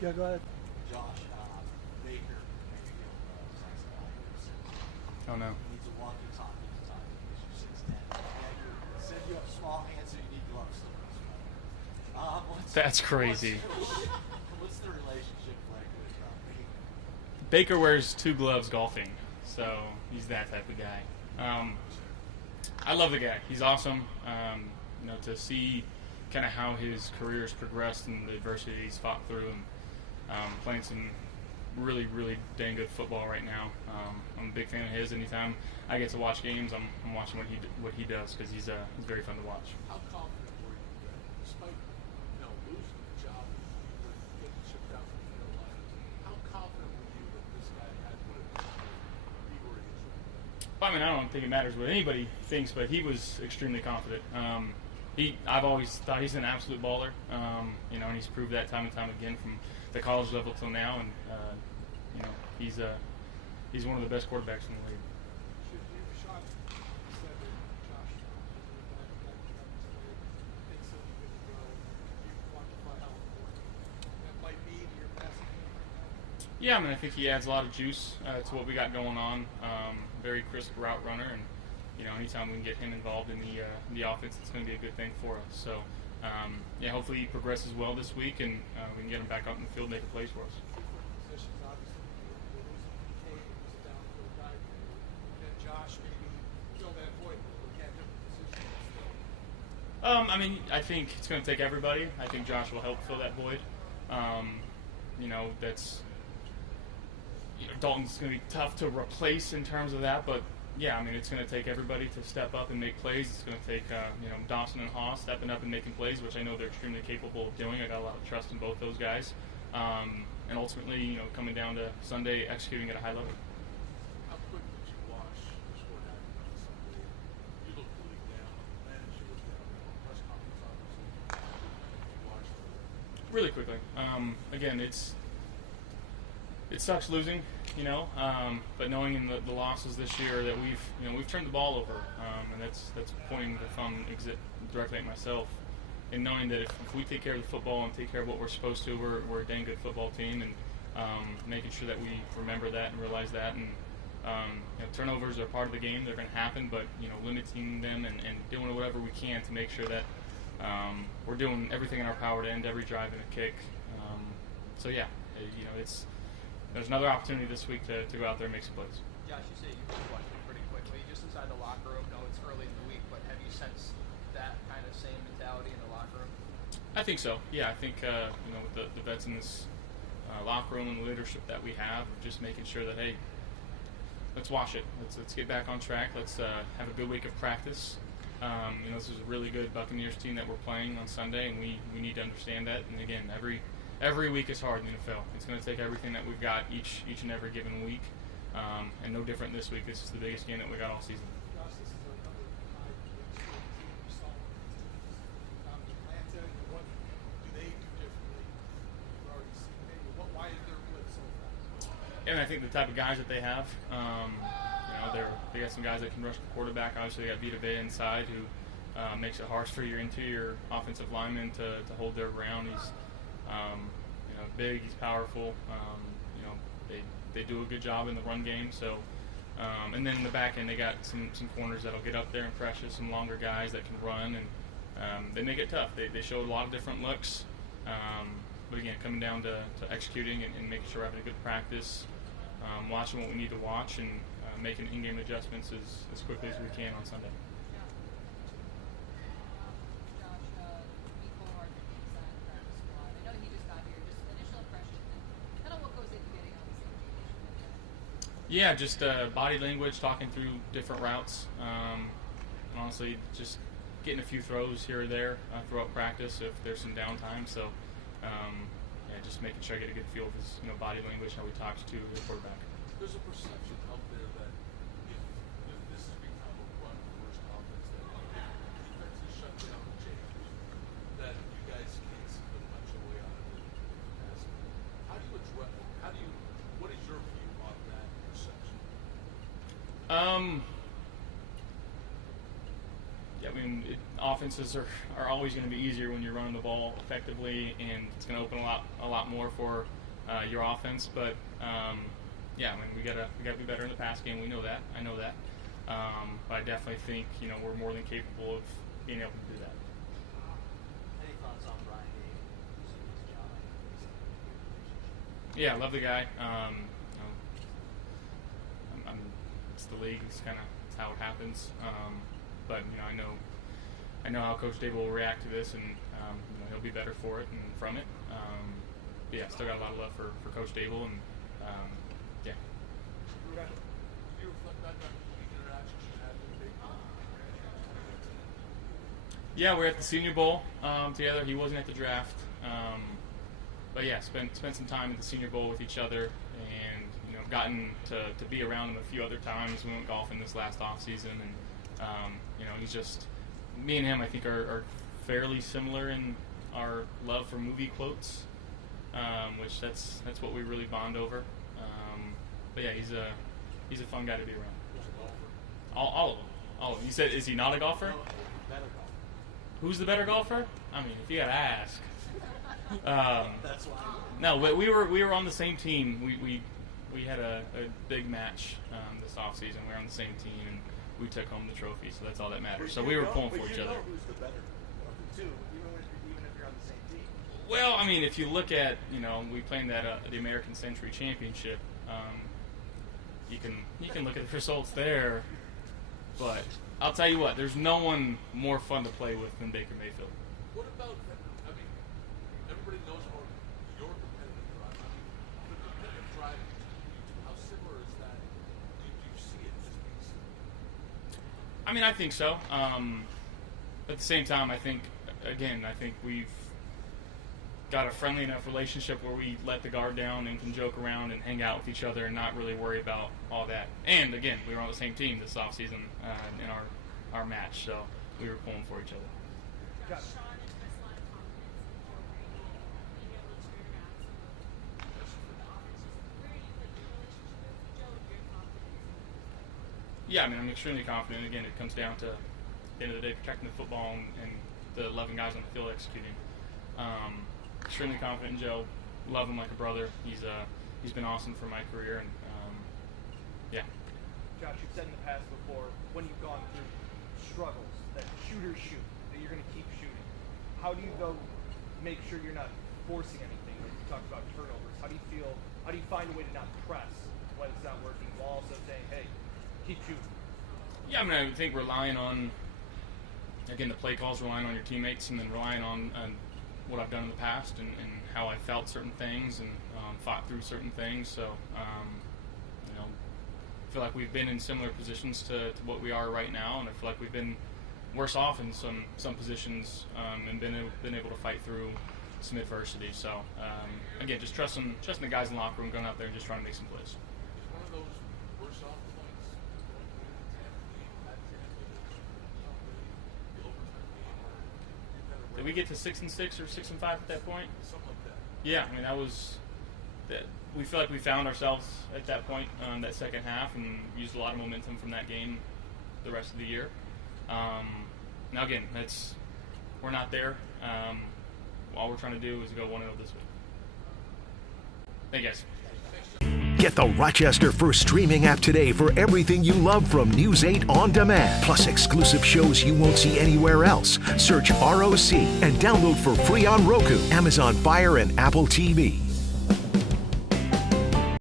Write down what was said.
Yeah, go ahead. Josh, Baker Mayfield signs the Buccaneers. Oh no. He needs a walkie-talkie to talk to you because you're 6'10". You said you have small hands, so you need gloves. That's crazy. What's the relationship like with Baker? Baker wears 2 gloves golfing, so he's that type of guy. I love the guy. He's awesome. To see kind of how his career has progressed and the adversity he's fought through, and playing some really, really dang good football right now. I'm a big fan of his. Anytime I get to watch games, I'm watching what he does because he's very fun to watch. How confident were you that, despite losing the job, you were getting shipped out from Carolina? How confident were you that this guy had what it took to be where he is right now? Well, I mean, I don't think it matters what anybody thinks, but he was extremely confident. I've always thought he's an absolute baller, and he's proved that time and time again from the college level till now, and he's one of the best quarterbacks in the league. Should you, Sean, said that Josh thinks he'll be good to go. Can you quantify how important that might be to your passing game right now? Yeah, I mean, I think he adds a lot of juice to what we got going on. Very crisp route runner, and anytime we can get him involved in the offense, it's going to be a good thing for us. So, hopefully he progresses well this week, and we can get him back out in the field, making plays for us. Positions, obviously, you're losing PK, was a downfield guy. And Josh maybe fill that void, but look at different positions still. I think it's going to take everybody. I think Josh will help fill that void. That's Dalton's going to be tough to replace in terms of that, but yeah, I mean, it's going to take everybody to step up and make plays. It's going to take Dawson and Haas stepping up and making plays, which I know they're extremely capable of doing. I got a lot of trust in both those guys, and ultimately, coming down to Sunday, executing at a high level. How quick did you wash before that on Sunday? You looked really down. Managed to look down. Press conference, obviously. You watched it. Really quickly. Again, it sucks losing, but knowing in the losses this year that we've turned the ball over, and that's pointing the thumb directly at myself, and knowing that if we take care of the football and take care of what we're supposed to, we're a dang good football team, and making sure that we remember that and realize that, and turnovers are part of the game. They're going to happen, but limiting them and doing whatever we can to make sure that we're doing everything in our power to end every drive and a kick. There's another opportunity this week to go out there and make some plays. Josh, you say you can watch it pretty quickly. Just inside the locker room, no, it's early in the week, but have you sensed that kind of same mentality in the locker room? I think so. Yeah, I think with the vets in this locker room and the leadership that we have, just making sure that, hey, let's wash it. Let's get back on track. Let's have a good week of practice. This is a really good Buccaneers team that we're playing on Sunday, and we need to understand that. And again, every week is hard in the NFL. It's going to take everything that we've got each and every given week, and no different this week. This is the biggest game that we got all season. Josh, this is another high team you saw with these teams down in Atlanta. What do they do differently? You've already seen maybe. Why is their blitz so fast? And I think the type of guys that they have, they got some guys that can rush the quarterback. Obviously, they got Vita Vea inside, who makes it hard for your interior offensive linemen to hold their ground. He's big, he's powerful. They do a good job in the run game. So, and then in the back end, they got some corners that'll get up there and pressure, some longer guys that can run, and they make it tough. They showed a lot of different looks, but again, coming down to executing and making sure we're having a good practice, watching what we need to watch, and making in-game adjustments as quickly as we can on Sunday. Yeah, just body language, talking through different routes. Honestly, just getting a few throws here or there throughout practice if there's some downtime. So, just making sure I get a good feel of his body language, how he talks to the quarterback. There's a perception out there that if this has become a run-first offense, that if the defense is shut down and changes, that you guys can't see the punch away out of it in the passing game. What is your view on that perception? Yeah, I mean, offenses are always going to be easier when you're running the ball effectively, and it's going to open a lot more for your offense. But yeah, I mean, we gotta be better in the pass game. We know that. I know that. But I definitely think we're more than capable of being able to do that. Any thoughts on Brian Day? His job? Yeah, I love the guy. It's the league. It's how it happens. But I know how Coach Dable will react to this, and he'll be better for it and from it. But yeah, still got a lot of love for Coach Dable, and yeah. Do you reflect back on the interactions you had with Baker? Yeah, we're at the Senior Bowl together. He wasn't at the draft, but yeah, spent some time at the Senior Bowl with each other, and gotten to be around him a few other times. We went golfing this last off season, and he's just, me and him I think are fairly similar in our love for movie quotes, which that's what we really bond over. But yeah, he's a fun guy to be around. All of them. You said, is he not a golfer? Better golf. Who's the better golfer? I mean, if you gotta ask. That's why. No, but we were on the same team. We had a big match this offseason. We were on the same team, and we took home the trophy, so that's all that matters. So we were pulling for each other. Who's the better of the two, even if you're on the same team? Well, I mean, if you look at, we played that the American Century Championship, you can look at the results there, but I'll tell you what, there's no one more fun to play with than Baker Mayfield. What about, I mean, everybody knows about your competitive drive. I mean, the competitive drive between you two, how similar is that? Do you see it as being similar? I mean, I think so. At the same time, I think we've got a friendly enough relationship where we let the guard down and can joke around and hang out with each other and not really worry about all that. And again, we were on the same team this offseason in our match, so we were pulling for each other. Sean expressed a lot of confidence in Joe Brady being able to turn around some of the issues with the offense. Just where do you put your relationship with Joe and your confidence? Yeah, I mean, I'm extremely confident. Again, it comes down to, at the end of the day, protecting the football and the 11 guys on the field executing. Extremely confident in Joe. Love him like a brother. He's been awesome for my career, and yeah. Josh, you've said in the past before, when you've gone through struggles, that shooters shoot, that you're going to keep shooting. How do you go make sure you're not forcing anything? Like you talked about turnovers. How do you find a way to not press when it's not working, while also saying, hey, keep shooting? Yeah, I mean, I think relying on, again, the play calls, relying on your teammates, and then relying on what I've done in the past and how I felt certain things and fought through certain things. So, I feel like we've been in similar positions to what we are right now, and I feel like we've been worse off in some positions and been able to fight through some adversity. So, again, just trusting the guys in the locker room, going out there and just trying to make some plays. Is one of those worse off points going through the Tampa game at Tampa, the overtime game, or you kind of Did we get to 6-6 or 6-5 at that point? something like that? Yeah, I mean, we feel like we found ourselves at that point, that second half, and used a lot of momentum from that game the rest of the year. Now again, we're not there. All we're trying to do is go 1-0 this week. Thank you, guys. Get the Rochester First streaming app today for everything you love from News 8 On Demand, plus exclusive shows you won't see anywhere else. Search ROC and download for free on Roku, Amazon Fire, and Apple TV.